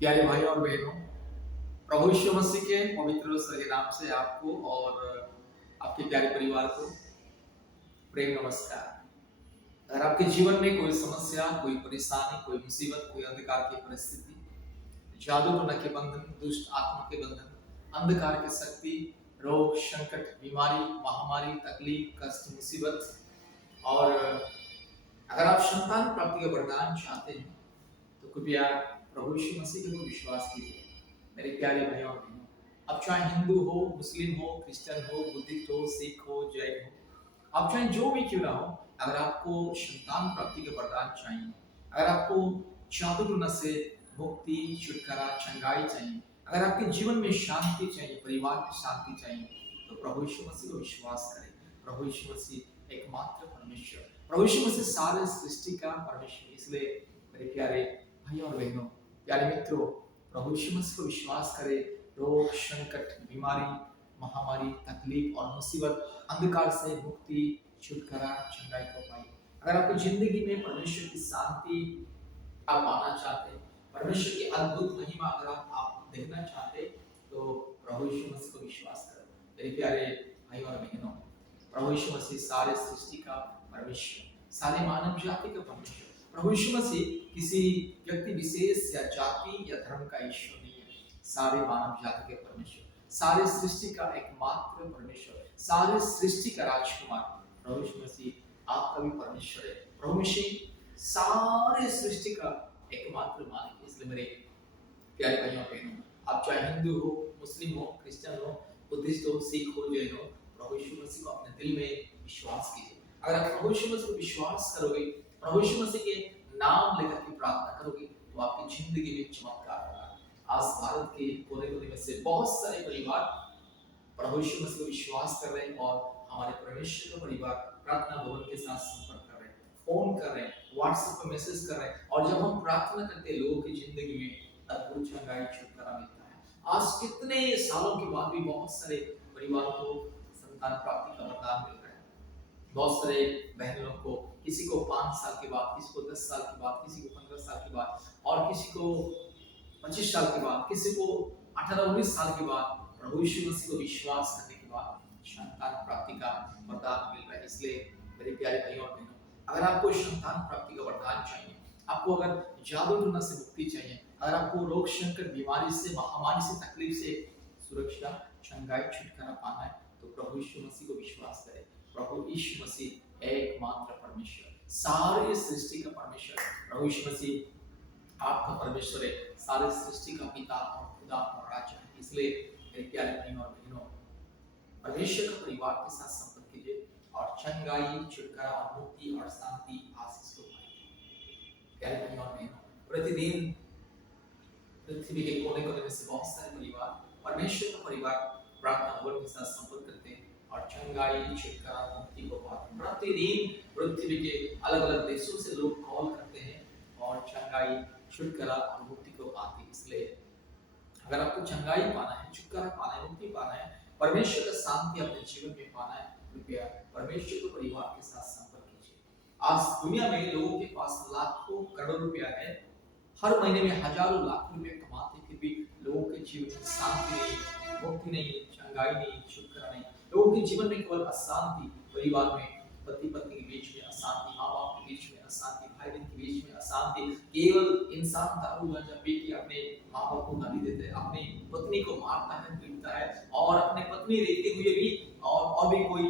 प्यारे भाई और बहनों, प्रभु यीशु मसीह के पवित्र सही नाम से आपको और आपके प्यारे परिवार को प्रेम नमस्कार। अगर आपके जीवन में कोई समस्या, कोई परेशानी, कोई मुसीबत, कोई अंधकार की परिस्थिति, जादू टोना के बंधन, दुष्ट आत्मा के बंधन, अंधकार की शक्ति, रोग, संकट, बीमारी, महामारी, तकलीफ, कष्ट, मुसीबत और अगर आप संतान प्राप्ति का वरदान चाहते हैं तो कृपया प्रभु यीशु मसीह के ऊपर विश्वास कीजिए। मेरे प्यारे भाई और बहनों, अब चाहे हिंदू हो, मुस्लिम हो, क्रिश्चियन हो, बुद्धिस्ट हो, सिख हो, जैन हो, आप चाहे जो भी क्यों ना हो, अगर आपको संतान प्राप्ति का वरदान चाहिए, अगर आपको जादू टोना से मुक्ति, छुटकारा, चंगाई चाहिए, अगर आपके जीवन में शांति चाहिए, परिवार की शांति चाहिए, तो प्रभु यीशु मसीह को विश्वास करें। प्रभु यीशु मसीह एकमात्र परमेश्वर, प्रभु यीशु मसीह सारे सृष्टि का परमेश्वर। इसलिए मेरे प्यारे भाई और बहनों, प्यारे मित्रों, प्रभु यीशु मसीह को विश्वास करें। रोग, संकट, बीमारी, महामारी, तकलीफ और मुसीबत, अंधकार से मुक्ति, छुटकारा, चंगाई को पाई। अगर आपकी जिंदगी में परमेश्वर की शांति आप पाना चाहते हैं, परमेश्वर की अद्भुत महिमा अगर आप देखना चाहते हैं, तो प्रभु यीशु मसीह को विश्वास करें। मेरे प्यारे भाई और बहनों, प्रभु यीशु मसीह सारे सृष्टि का परमेश्वर, सारे मानव जाति का परमेश्वर। प्रभु यीशु मसीह किसी व्यक्ति विशेष या जाति या धर्म का ईश्वर नहीं है, सारे मानव जाति के परमेश्वर, सारे सृष्टि का एकमात्र परमेश्वर, सारे सृष्टि का राजकुमार प्रभु यीशु मसीह आपका भी परमेश्वर है। प्रभु मसीह सारे सृष्टि का एकमात्र मालिक। इसलिए मेरे प्यारे भाइयों बहनों, आप चाहे हिंदू हो, मुस्लिम हो, क्रिश्चियन हो, बुद्धिस्ट हो, सिख हो, जैन हो, प्रभु यीशु मसीह को अपने दिल में विश्वास कीजिए। अगर आप प्रभु यीशु मसीह को विश्वास करोगे, प्रभु यीशु मसीह के नाम लेकर के प्रार्थना करोगे, तो आपकी जिंदगी में चमत्कार होगा। आज भारत के कोने कोने में से बहुत सारे परिवार प्रभु यीशु मसीह को विश्वास कर रहे हैं और हमारे परमेश्वर का परिवार प्रार्थना भवन के साथ संपर्क कर रहे हैं, फोन कर रहे हैं, व्हाट्सएप पर मैसेज कर रहे हैं। और जब हम प्रार्थना करते हैं, लोगों की जिंदगी में अद्भुत चंगाई, छुटकारा मिलता है। आज कितने सालों के बाद भी बहुत सारे परिवारों को संतान प्राप्ति का वरदान मिल रहा है। बहुत सारे बहनों को, किसी को 5 साल के बाद, किसी को 10 साल के बाद, किसी को 15 साल के बाद और किसी को 25 साल के बाद, किसी को 18-19 साल के बाद प्रभु यीशु मसीह को विश्वास करने के बाद संतान प्राप्ति का वरदान मिल रहा है। इसलिए मेरे प्यारे भाइयों और बहनों, अगर आपको संतान प्राप्ति का वरदान चाहिए, आपको अगर जादू टोना से मुक्ति चाहिए, अगर आपको रोग, संकट, बीमारी से, महामारी से, तकलीफ से सुरक्षा, चंगाई, छुटकारा पाना है, तो प्रभु यीशु मसीह को विश्वास करें। प्रभु यीशु मसीह एकमात्र परमेश्वर, सारे सृष्टि का परमेश्वर। प्रभु यीशु मसीह आपका परमेश्वर है, सारे सृष्टि का पिता और खुदा और राजा है। इसलिए मेरे प्यारे भाइयों और बहनों, परमेश्वर के परिवार के साथ संपर्क कीजिए और चंगाई, छुटकारा और मुक्ति और शांति, आशीष को पाइए। प्यारे भाइयों और बहनों, प्रतिदिन पृथ्वी के कोने कोने में से बहुत सारे परिवार परमेश्वर का परिवार प्रार्थना भवन के साथ संपर्क करते हैं और चंगाई, छुटकारा, मुक्ति को पाते हैं। प्रतिदिन पृथ्वी के अलग अलग देशों से लोग कॉल करते हैं और चंगाई, छुटकारा और मुक्ति को पाते हैं। इसलिए अगर आपको चंगाई पाना है, छुटकारा पाना है, मुक्ति पाना है, परमेश्वर का शांति अपने जीवन में पाना है, कृपया परमेश्वर के परिवार के साथ संपर्क कीजिए। आज दुनिया में लोगों के पास लाखों करोड़ रुपया है, हर महीने में हजारों लाख रुपए कमाते, फिर भी लोगों के जीवन में शांति नहीं, मुक्ति नहीं, चंगाई नहीं, छुटकारा नहीं। लोगों के जीवन में केवल अशांति, परिवार में पति पत्नी के बीच में अशांति, माँ बाप के बीच में अशांति, भाई बहन के बीच में अशांति। केवल इंसान दारू गांजा पी के अपने माँ बाप को गाली देते हैं, अपनी पत्नी को मारता है, पीटता है, और अपने पत्नी रहते हुए भी और भी कोई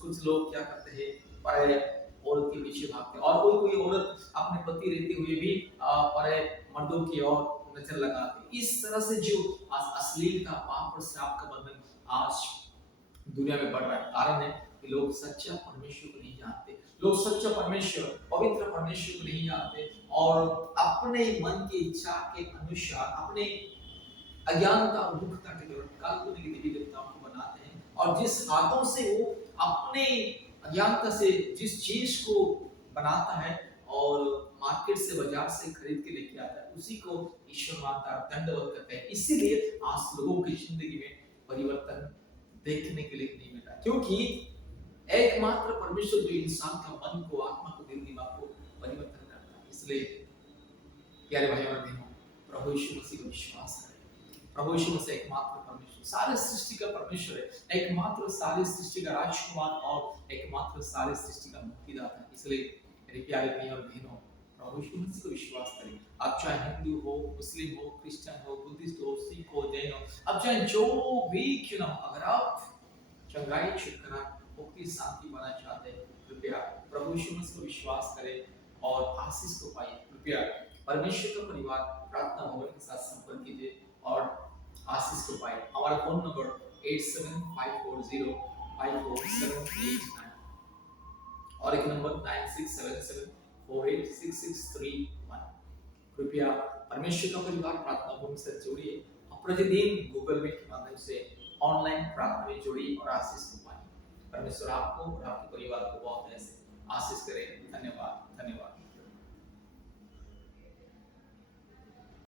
कुछ लोग क्या करते हैं, पराये औरत के पीछे भागते हैं। और कोई औरत अपने पति रहते हुए भी पराये मर्दों की ओर नजर लगाते। इस तरह से जो अश्लीलता, पाप और श्राप का बंधन आज दुनिया में बढ़ रहा है, कारण है कि लोग सच्चा परमेश्वर को नहीं जानते। लोग सच्चा परमेश्वर, पवित्र परमेश्वर को नहीं जानते और अपने मन की इच्छा के अनुसार, अपने अज्ञानता और मूर्खता के द्वारा काल्पनिक देवी देवताओं को बनाते हैं। और जिस हाथों से वो अपने अज्ञानता से जिस चीज को बनाता है और मार्केट से, बाजार से खरीद के लेके आता है, उसी को ईश्वर मानता है, दंडवत करता है। इसीलिए आज लोगों की जिंदगी में परिवर्तन देखने के लिए नहीं मिला, क्योंकि एकमात्र परमेश्वर जो इंसान का मन को, आत्मा को, दिल दिमाग को परिवर्तन करता है। इसलिए प्यारे भाइयों और बहनों, प्रभु प्रभु यीशु मसीह को विश्वास करें। प्रभु यीशु मसीह एकमात्र परमेश्वर, सारे सृष्टि का परमेश्वर है, एकमात्र सारी सृष्टि का राजकुमार और एकमात्र सारी सृष्टि का मुक्तिदाता है। इसलिए मेरे प्यारे भाई और बहनों, प्रभु यीशु मसीह को विश्वास करें। आप चाहे हिंदू हो, मुस्लिम हो, क्रिश्चियन हो, बुद्धिस्ट हो, सिख हो, जैन हो, आप चाहे जो भी क्यों ना हो, अगर आप चंगाई, छुटकारा, मुक्ति, शांति पाना चाहते हैं, कृपया प्रभु यीशु मसीह को विश्वास करें और आशीष को पाइए। कृपया परमेश्वर का परिवार प्रार्थना भवन के साथ संपर्क कीजिए और आशीष को पाइए। हमारा फोन नंबर 8754054789 और एक नंबर 9677486631। कृपया परमेश्वर का परिवार प्रार्थना भवन से जुड़िए और प्रतिदिन गूगल मीट के माध्यम से ऑनलाइन प्रार्थना में जुड़िए और आशीष को पाइए। परमेश्वर आपको और आपके परिवार को बहुत ऐसे आशीष करे। धन्यवाद, धन्यवाद।